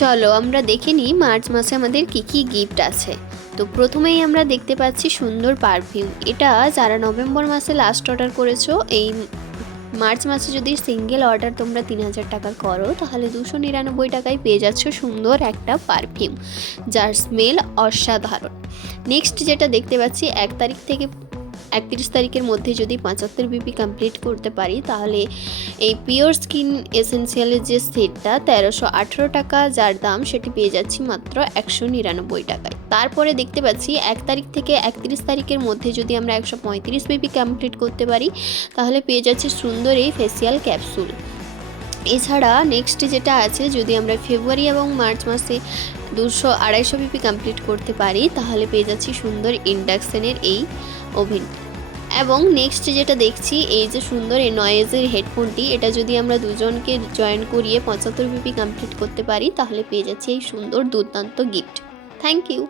চলো আমরা দেখে নিই মার্চ মাসে আমাদের কি কি গিফট আছে। তো প্রথমেই আমরা দেখতে পাচ্ছি সুন্দর পারফিউম। এটা যারা নভেম্বর মাসে লাস্ট অর্ডার করেছো, এই মার্চ মাসে যদি সিঙ্গেল অর্ডার তোমরা 3000 টাকার করো, তাহলে 299 টাকায় পেয়ে যাচ্ছ সুন্দর একটা পারফিউম, যার স্মেল অসাধারণ। নেক্সট যেটা দেখতে পাচ্ছি, 1 তারিখ থেকে 31 তারিখের মধ্যে যদি 75 বিপি কমপ্লিট করতে পারি, তাহলে এই পিওর স্কিন এসেন্সিয়ালের যে সেটটা 1318 টাকা যার দাম, সেটি পেয়ে যাচ্ছি মাত্র 199 টাকায়। তারপরে দেখতে পাচ্ছি 1 তারিখ থেকে 31 তারিখের মধ্যে যদি আমরা 135 বিপি কমপ্লিট করতে পারি, তাহলে পেয়ে যাচ্ছি সুন্দর এই ফেসিয়াল ক্যাপসুল। এছাড়া নেক্সট যেটা আছে, যদি আমরা ফেব্রুয়ারি এবং মার্চ মাসে 200-250 বিপি কমপ্লিট করতে পারি, তাহলে পেয়ে যাচ্ছি সুন্দর ইন্ডাকশনের এই ওভেন। এবং নেক্সট যেটা দেখছি, এই যে সুন্দর এই নয়েজের হেডফোনটি, এটা যদি আমরা দুজনকে জয়েন করিয়ে 75 বিপি কমপ্লিট করতে পারি, তাহলে পেয়ে যাচ্ছি এই সুন্দর দুর্দান্ত গিফট। Thank you.